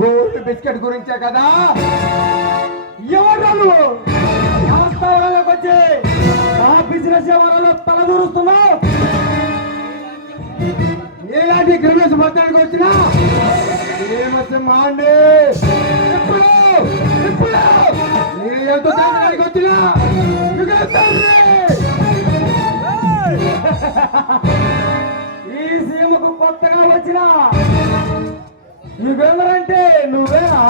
Gold biscuit గురించే కదా? ఎవరు వాస్తవాలకు వచ్చి నా బిజినెస్ వ్యవహారాల్లో తలదూరుస్తున్నావు? ఎలాంటి క్రిమినల్స్ మొత్తానికి వచ్చినా మాండి నేను ఎంతో తాగడానికి వచ్చినా ఈ సీమకు కొత్తగా వచ్చిన యుగంధరంటే నువ్వేనా?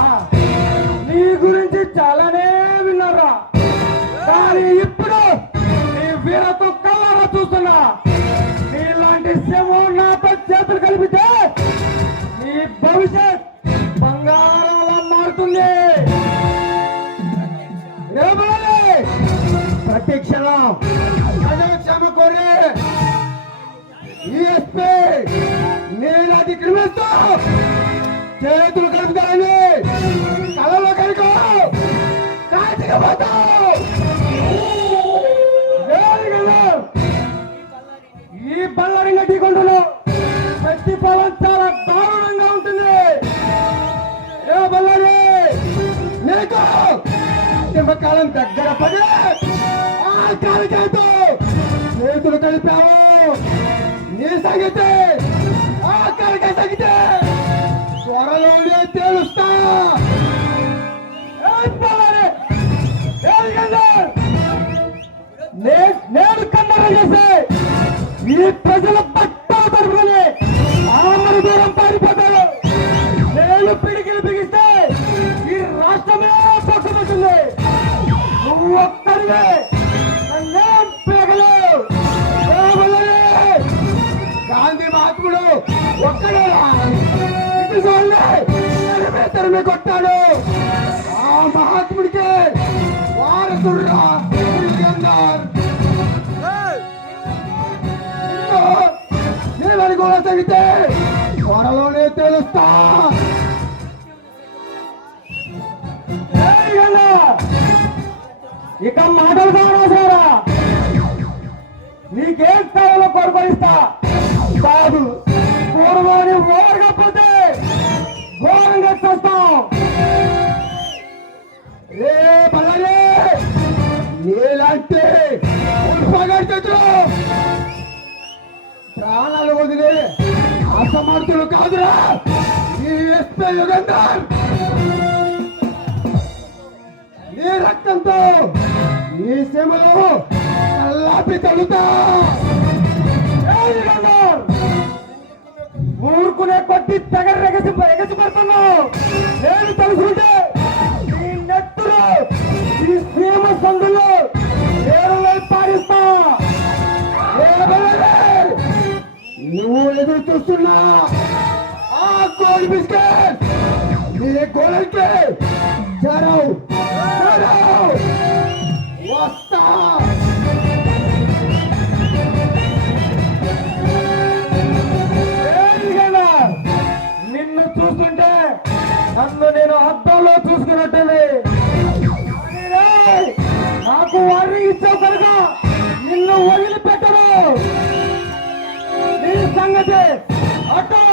నీ గురించి చాలానే విన్నారా, కానీ ఇప్పుడు నీ వీరతో కళ్ళారా చూస్తున్నా. నీలాంటి సేవ నాతో చేతులు కలిపితే నీ భవిష్యత్ బంగారాలా మారుతుంది. ప్రతి క్షణం క్షమ కోరే నీలాంటి క్రిమినల్స్తో చేతులు కలుపుతానని కళలో కనుకో కాచిగా పోతావు. ఈ బళ్ళారి గడ్డి కొండలో ప్రతి పొలం చాలా దారుణంగా ఉంటుంది. ఏ బళ్ళారి నీకు సింహకాలం దగ్గర పడి ఆ కాలికేతో చేతులు కలిపావు. నీ సంగతి ఆ కాలికే సంగతి త్వరలోనే తేలుస్తా. నేను కన్నడ చేసి ఈ ప్రజల పట్టాలు తరుపుకొని ఆమరు దూరం పారిపోతారు. నేను పిడికిలు బిగిస్తే ఈ రాష్ట్రమే పట్టుబడుతుంది. నువ్వు ఒక్కడివే నన్నేం పేగలేవు. గాంధీ మహాత్ముడు ఒక్కడేలా తరిమి కొట్టాడు. ఆ మహాత్ముడికి వారసుడురా నేను కూడా తగ్గితే త్వరలోనే తెలుస్తా. ఇక మాటలు కావరా, నీకేం కావాలో కోరుకొనిస్తా. కాదు పూర్వాన్ని ఓరకపోతే ఘోరంగా చేస్తాం. రే బలరే నీలాంటి ప్రాణాలు వదిలే అసమర్థులు కాదురా ఈ ఎస్పీ యుగంధర్. నీ రక్తంతో ఈ సీమలో కల్లాపి తల్లుతా. ఊరుకునే కొద్ది తెగ ఎగసిపడుతున్నావు. నేను తెలుసుకుంటే ఈ నెత్తులు ఈ సీమ సందులో ఏరులై పారిస్తా. నువ్వు ఎదురు చూస్తున్నా ఆ గోల్డ్ బిస్కెట్ నీ గోళకి జరవు వస్తా. నిన్ను చూస్తుంటే నన్ను నేను అద్దంలో చూసుకున్నట్టే. నాకు వార్నింగ్ ఇచ్చావు కనుక నిన్ను వదిలిపెట్టరు. నీ సంగతి అడ్డం